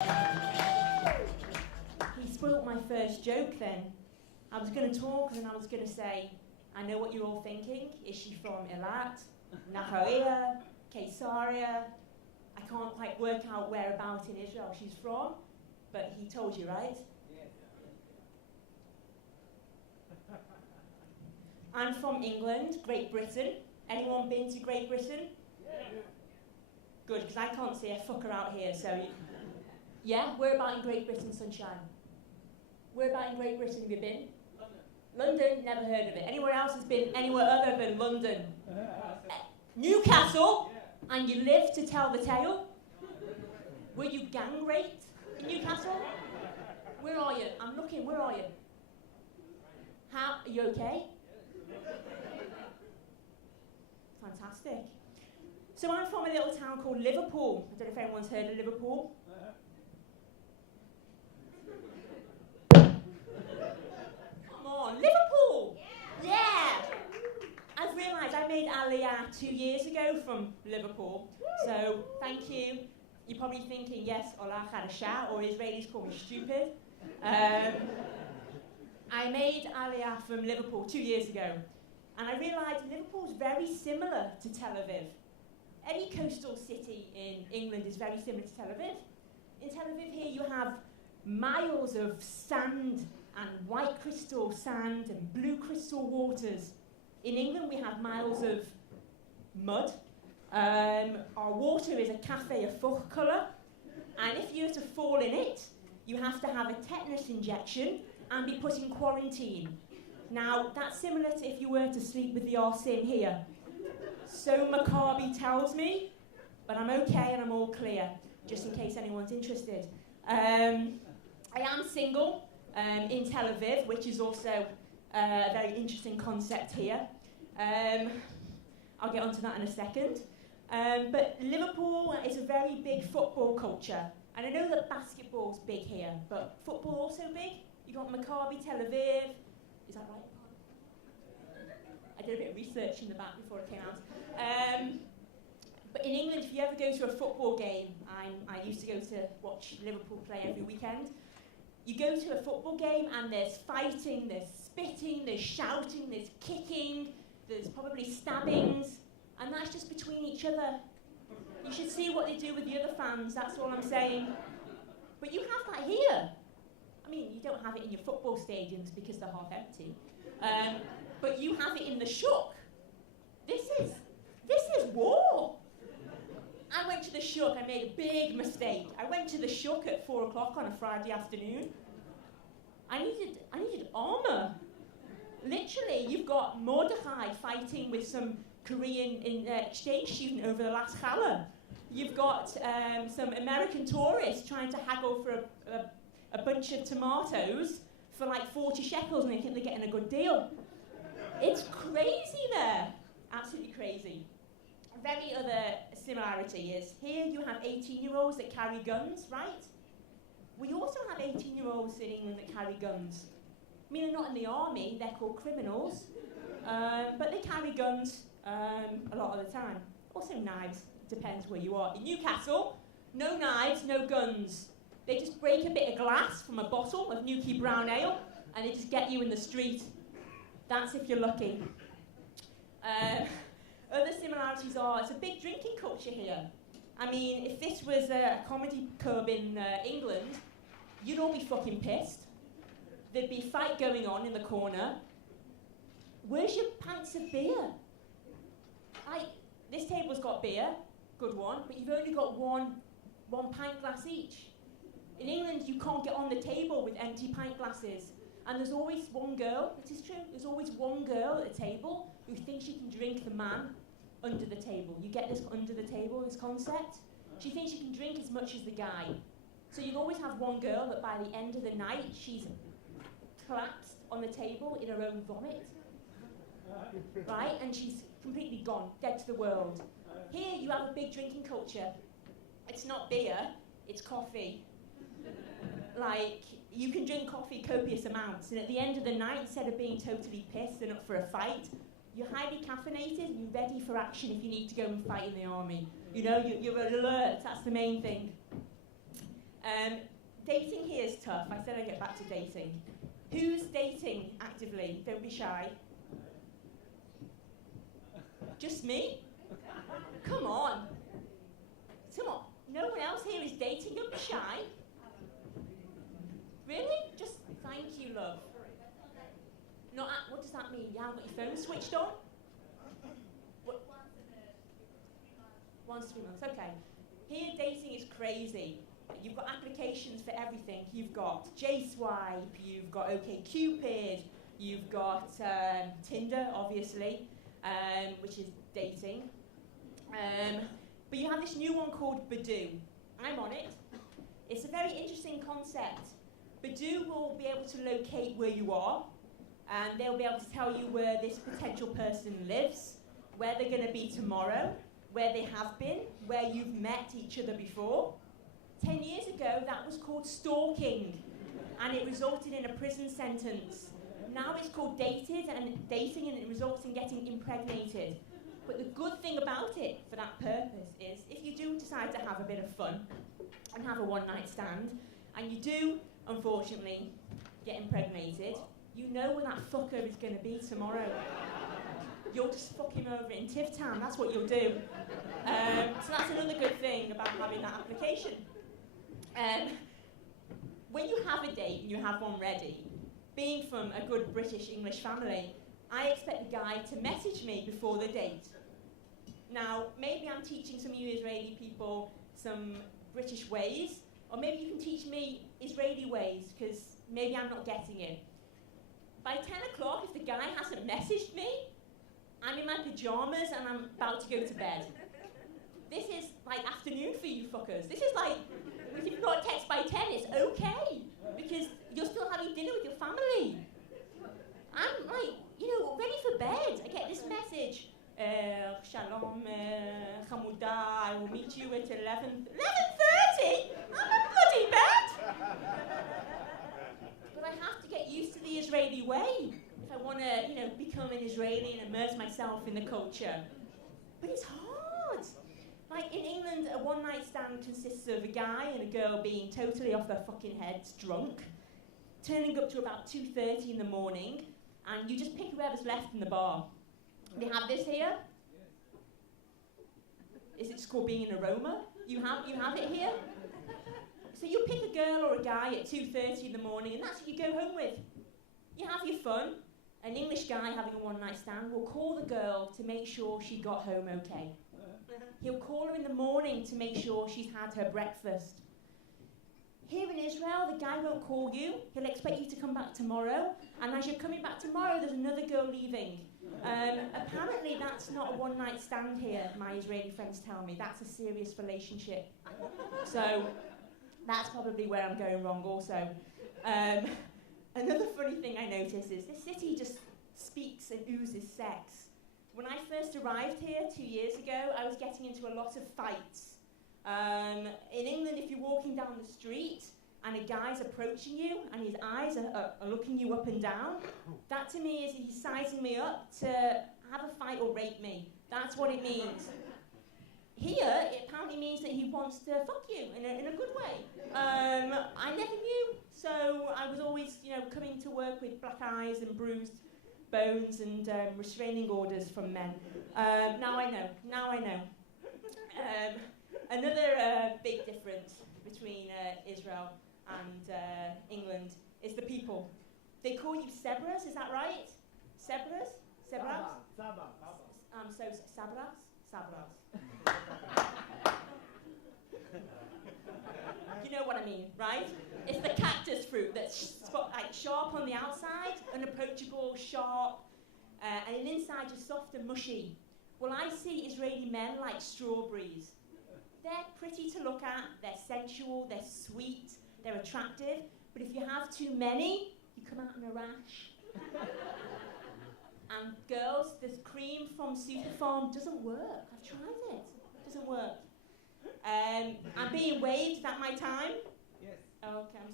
He spoilt my first joke then. I was going to talk and I was going to say, I know what you're all thinking. Is she from Eilat, Naharia, Caesarea? I can't quite work out whereabouts in Israel she's from, but he told you, right? I'm from England, Great Britain. Anyone been to Great Britain? Good, because I can't see a fucker out here, so... Yeah, where about in Great Britain, sunshine? Where about in Great Britain have you been? London, never heard of it. Anywhere else has been anywhere other than London? Newcastle, and you live to tell the tale? Were you gang raped in Newcastle? Where are you? I'm looking, where are you? How, are you okay? Fantastic. So I'm from a little town called Liverpool. I don't know if anyone's heard of Liverpool. Come on, Liverpool! Yeah! I've realised I made Aliyah 2 years ago from Liverpool, so thank you. You're probably thinking, yes, Ola Khadasha, or Israelis call me stupid. I made Aliyah from Liverpool 2 years ago, and I realised Liverpool's very similar to Tel Aviv. Any coastal city in England is very similar to Tel Aviv. In Tel Aviv here you have miles of sand and white crystal sand and blue crystal waters. In England we have miles of mud. Our water is a cafe of fuch colour, and if you were to fall in it, you have to have a tetanus injection and be put in quarantine. Now, that's similar to if you were to sleep with the arsin here. So Maccabi tells me, but I'm okay and I'm all clear, just in case anyone's interested. I am single in Tel Aviv, which is also a very interesting concept here. I'll get onto that in a second. But Liverpool is a very big football culture. And I know that basketball's big here, but football also big. You got Maccabi Tel Aviv. Is that right? I did a bit of research in the back before it came out. But in England, if you ever go to a football game, I used to go to watch Liverpool play every weekend. You go to a football game and there's fighting, there's spitting, there's shouting, there's kicking, there's probably stabbings, and that's just between each other. You should see what they do with the other fans, that's all I'm saying. But you have that here. I mean, you don't have it in your football stadiums because they're half empty. But you have it in the shuk. This is war. I went to the shuk, I made a big mistake. I went to the shuk at 4 o'clock on a Friday afternoon. I needed armour. Literally, you've got Mordechai fighting with some Korean exchange student over the last challah. You've got some American tourists trying to haggle for a bunch of tomatoes for like 40 shekels and they think they're getting a good deal. It's crazy there. Absolutely crazy. A very other similarity is here you have 18-year-olds that carry guns, right? We also have 18-year-olds in England that carry guns. I mean, they're not in the army, they're called criminals, but they carry guns a lot of the time. Also knives, depends where you are. In Newcastle, no knives, no guns. They just break a bit of glass from a bottle of Nuki brown ale and they just get you in the street. That's if you're lucky. Other similarities are, it's a big drinking culture here. I mean, if this was a comedy club in England, you'd all be fucking pissed. There'd be a fight going on in the corner. Where's your pints of beer? This table's got beer, good one, but you've only got one pint glass each. In England, you can't get on the table with empty pint glasses. And there's always one girl, it is true, there's always one girl at a table who thinks she can drink the man under the table. You get this under the table, this concept? She thinks she can drink as much as the guy. So you'll always have one girl that by the end of the night, she's collapsed on the table in her own vomit. Right? And she's completely gone, dead to the world. Here you have a big drinking culture. It's not beer, it's coffee. Like, you can drink coffee copious amounts, and at the end of the night, instead of being totally pissed and up for a fight, you're highly caffeinated and you're ready for action if you need to go and fight in the army. You know, you're alert, that's the main thing. Dating here is tough. I said I'd get back to dating. Who's dating actively? Don't be shy. Just me? Come on. Come on. No one else here is dating. Don't be shy. Really? Just thank you, love. Not at, what does that mean? You haven't got your phone switched on? What? Once 3 months. Okay. Here, dating is crazy. You've got applications for everything. You've got J-Swipe, you've got OkCupid, you've got Tinder, obviously, which is dating. But you have this new one called Badoo. I'm on it. It's a very interesting concept. Badoo will be able to locate where you are, and they'll be able to tell you where this potential person lives, where they're going to be tomorrow, where they have been, where you've met each other before. 10 years ago, that was called stalking, and it resulted in a prison sentence. Now it's called dating, and it results in getting impregnated. But the good thing about it, for that purpose, is if you do decide to have a bit of fun and have a one-night stand, and you do, unfortunately, get impregnated, you know where that fucker is going to be tomorrow. You'll just fuck him over in Tiff Town, that's what you'll do. So that's another good thing about having that application. When you have a date and you have one ready, being from a good British English family, I expect the guy to message me before the date. Now, maybe I'm teaching some of you Israeli people some British ways, or maybe you can teach me Israeli ways, because maybe I'm not getting it. By 10 o'clock, if the guy hasn't messaged me, I'm in my pyjamas and I'm about to go to bed. This is like afternoon for you fuckers. This is like, if you've got a text by 10, it's okay, because you're still having dinner with your family. I'm like, ready for bed. I get this message, Shalom, Hamuda, I will meet you at 11:30? I'm in bloody bed! But I have to get used to the Israeli way if I want to, become an Israeli and immerse myself in the culture. But it's hard. Like in England, a one-night stand consists of a guy and a girl being totally off their fucking heads, drunk, turning up to about 2:30 in the morning, and you just pick whoever's left in the bar. They have this here. Is it just called being an aroma? You have it here. So you pick a girl or a guy at 2:30 in the morning, and that's who you go home with. You have your fun. An English guy having a one-night stand will call the girl to make sure she got home okay. He'll call her in the morning to make sure she's had her breakfast. Here in Israel, the guy won't call you. He'll expect you to come back tomorrow. And as you're coming back tomorrow, there's another girl leaving. Apparently, that's not a one-night stand here, my Israeli friends tell me. That's a serious relationship. So that's probably where I'm going wrong also. Another funny thing I noticed is this city just speaks and oozes sex. When I first arrived here 2 years ago, I was getting into a lot of fights. In England, if you're walking down the street and a guy's approaching you and his eyes are looking you up and down, that to me is he's sizing me up to have a fight or rape me. That's what it means. Here, it apparently means that he wants to fuck you in a good way. I never knew, so I was always, coming to work with black eyes and bruised bones and restraining orders from men. Now I know. Another big difference between Israel and England is the people. They call you Sebras, is that right? Sebras? Sebras? So Sabras? Sabras. You know what I mean, right? It's the cactus fruit that's sharp on the outside, unapproachable, sharp, and inside just soft and mushy. Well, I see Israeli men like strawberries. They're pretty to look at, they're sensual, they're sweet, they're attractive, but if you have too many, you come out in a rash. And girls, this cream from Superfarm doesn't work. I've tried it. It doesn't work. I'm being waved. Is that my time? Yes. Okay, I'm